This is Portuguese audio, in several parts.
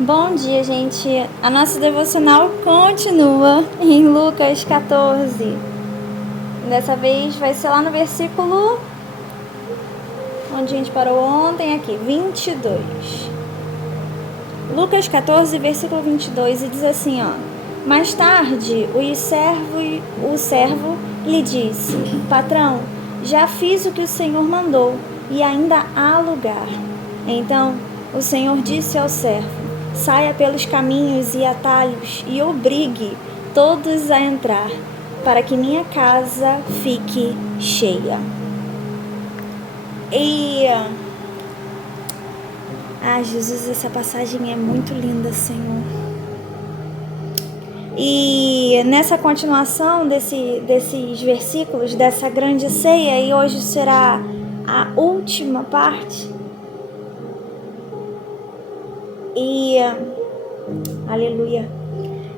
Bom dia, gente. A nossa devocional continua em Lucas 14. Dessa vez vai ser lá no versículo onde a gente parou ontem, aqui, 22. Lucas 14, versículo 22, e diz assim, ó: Mais tarde, o servo lhe disse: Patrão, já fiz o que o Senhor mandou, e ainda há lugar. Então, o Senhor disse ao servo: Saia pelos caminhos e atalhos e obrigue todos a entrar, para que minha casa fique cheia. Jesus, essa passagem é muito linda, Senhor. E nessa continuação desses versículos, dessa grande ceia, e hoje será a última parte. Aleluia.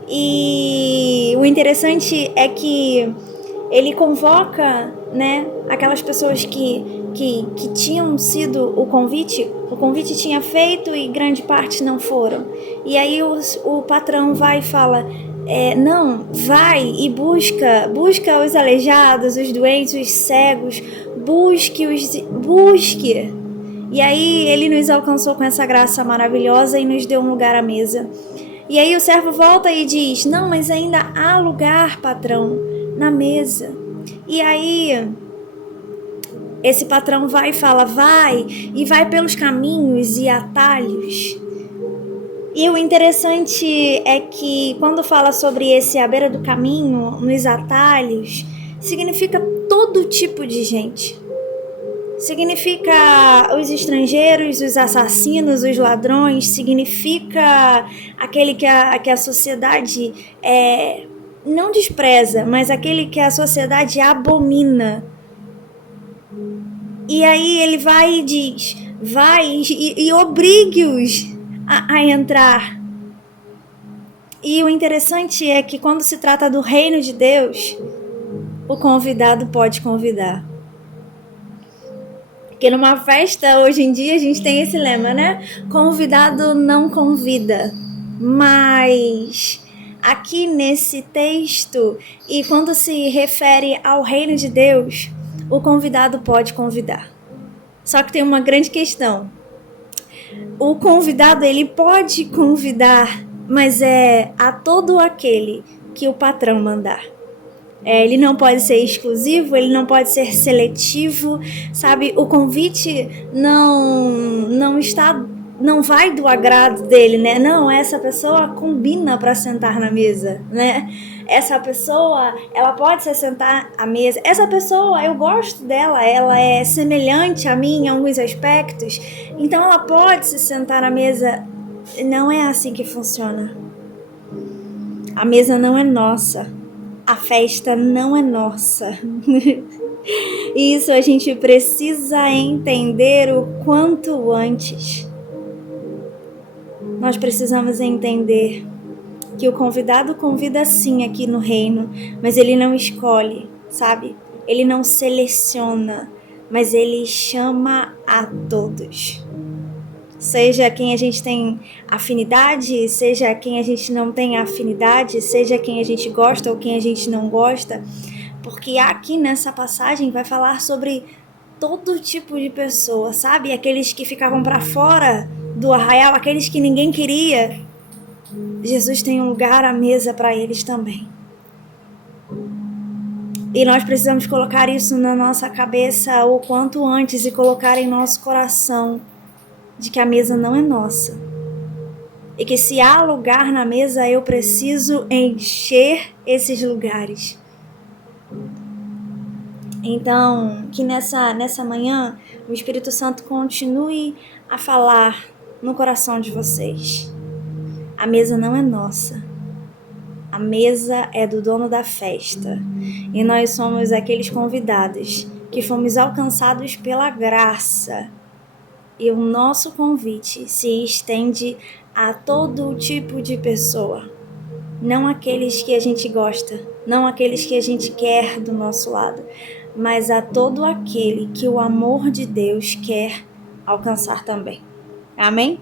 E o interessante é que ele convoca, né, aquelas pessoas que tinham sido o convite tinha feito e grande parte não foram. E aí o patrão vai e fala: não, vai e busca os aleijados, os doentes, os cegos, busque. E aí ele nos alcançou com essa graça maravilhosa e nos deu um lugar à mesa. E aí o servo volta e diz: não, mas ainda há lugar, patrão, na mesa. E aí esse patrão vai e fala: vai pelos caminhos e atalhos. E o interessante é que quando fala sobre esse à beira do caminho, nos atalhos, significa todo tipo de gente. Significa os estrangeiros, os assassinos, os ladrões, significa aquele que a sociedade não despreza, mas aquele que a sociedade abomina. E aí ele vai e diz: vai e obrigue-os a entrar. E o interessante é que quando se trata do reino de Deus, o convidado pode convidar. Porque numa festa, hoje em dia, a gente tem esse lema, né? Convidado não convida. Mas aqui nesse texto, e quando se refere ao reino de Deus, o convidado pode convidar. Só que tem uma grande questão. O convidado, ele pode convidar, mas é a todo aquele que o patrão mandar. Ele não pode ser exclusivo, ele não pode ser seletivo, sabe? O convite não vai do agrado dele, né? Não, essa pessoa combina para sentar na mesa, né? Essa pessoa, ela pode se sentar à mesa. Essa pessoa, eu gosto dela, ela é semelhante a mim em alguns aspectos, então ela pode se sentar à mesa. Não é assim que funciona. A mesa não é nossa. A festa não é nossa. Isso a gente precisa entender o quanto antes. Nós precisamos entender que o convidado convida sim aqui no reino, mas ele não escolhe, sabe? Ele não seleciona, mas ele chama a todos. Seja quem a gente tem afinidade, seja quem a gente não tem afinidade, seja quem a gente gosta ou quem a gente não gosta, porque aqui nessa passagem vai falar sobre todo tipo de pessoa, sabe? Aqueles que ficavam para fora do arraial, aqueles que ninguém queria, Jesus tem um lugar à mesa para eles também. E nós precisamos colocar isso na nossa cabeça o quanto antes e colocar em nosso coração de que a mesa não é nossa. E que se há lugar na mesa, eu preciso encher esses lugares. Então, que nessa manhã, o Espírito Santo continue a falar no coração de vocês. A mesa não é nossa. A mesa é do dono da festa. E nós somos aqueles convidados que fomos alcançados pela graça. E o nosso convite se estende a todo tipo de pessoa. Não aqueles que a gente gosta, não aqueles que a gente quer do nosso lado, mas a todo aquele que o amor de Deus quer alcançar também. Amém?